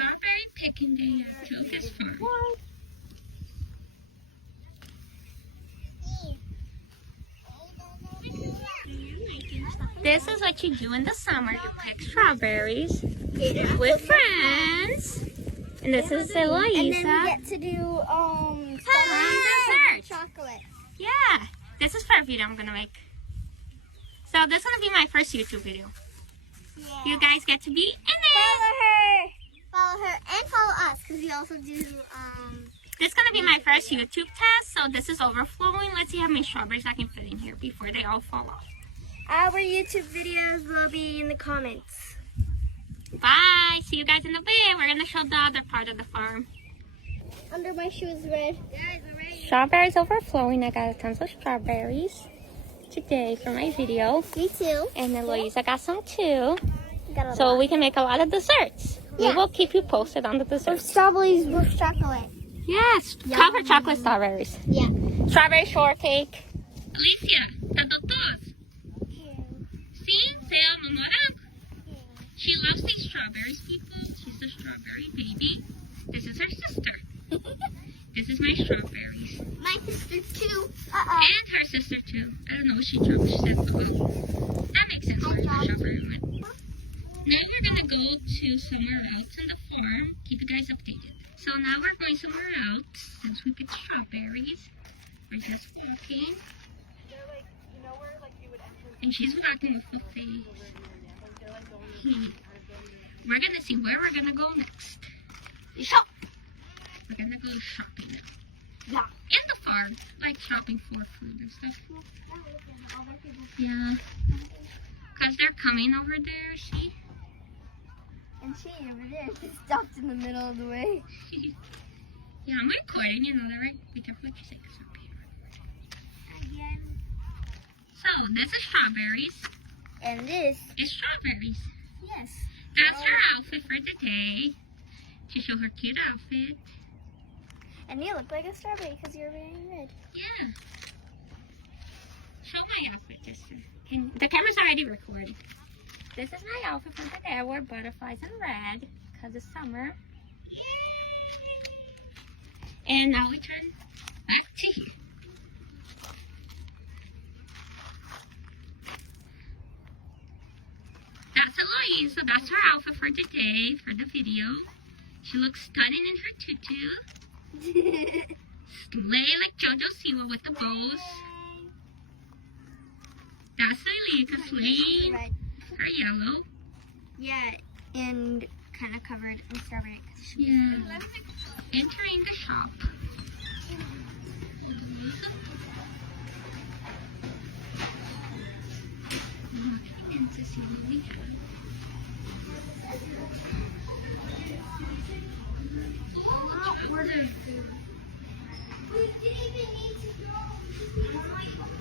strawberry picking day at Toka's farm. This is what you do in the summer. You pick strawberries with friends. And this is Eloisa. And then we get to do dessert. chocolate. Yeah, this is for a video I'm gonna make. So this is gonna be my first YouTube video. Yeah. You guys get to be in it. Follow her and follow us because we also do This is gonna be my first YouTube test. So this is overflowing. Let's see how many strawberries I can fit in here before they all fall off. our YouTube videos will be in the comments. Bye. See you guys in a bit. We're gonna show the other part of the farm. Under my shoe is red. Guys, I'm ready. Strawberries overflowing. I got tons of strawberries today for my video. Me too. And Eloisa got some too. Got a So lot. we can make a lot of desserts. Yeah. We will keep you posted on the With desserts. strawberries with chocolate. Yes, Yum. covered chocolate strawberries. Yeah. Strawberry shortcake. Alicia, tá gostoso? Sim, você ama morango? She loves these strawberries, people. She's a strawberry baby. This is her sister. This is my strawberries. My sister too. And her sister too. I don't know what she dropped. She said, that makes sense for the strawberry one. Now we're gonna go to somewhere else in the farm. Keep you guys updated. So now we're going somewhere else since we picked strawberries. We're just walking. And she's walking with a face. We're gonna see where we're gonna go next. Shop! We're gonna go shopping now. Yeah. In the farm. Like shopping for food and stuff. Yeah. Because they're coming over there, see? And she over there just stopped in the middle of the way. Yeah, I'm recording, you know that, right? Be careful what you say, because I'm being recorded. Again. So, this is strawberries. And this. It's strawberries. Yes. That's her outfit for the day. To show her cute outfit. And you look like a strawberry because you're wearing red. Yeah. Show my outfit, sister. The camera's already recording. This is my outfit for the day. I wear butterflies in red because it's summer. And now we turn back to here. That's Eloise. So that's her outfit for today, for the video. She looks stunning in her tutu. Slay like JoJo Siwa with the bows. That's Ailika slaying Red. her yellow. Yeah, and kind of covered in strawberry. Yeah. Entering the shop. Walking in to see what we have. We didn't even need to go.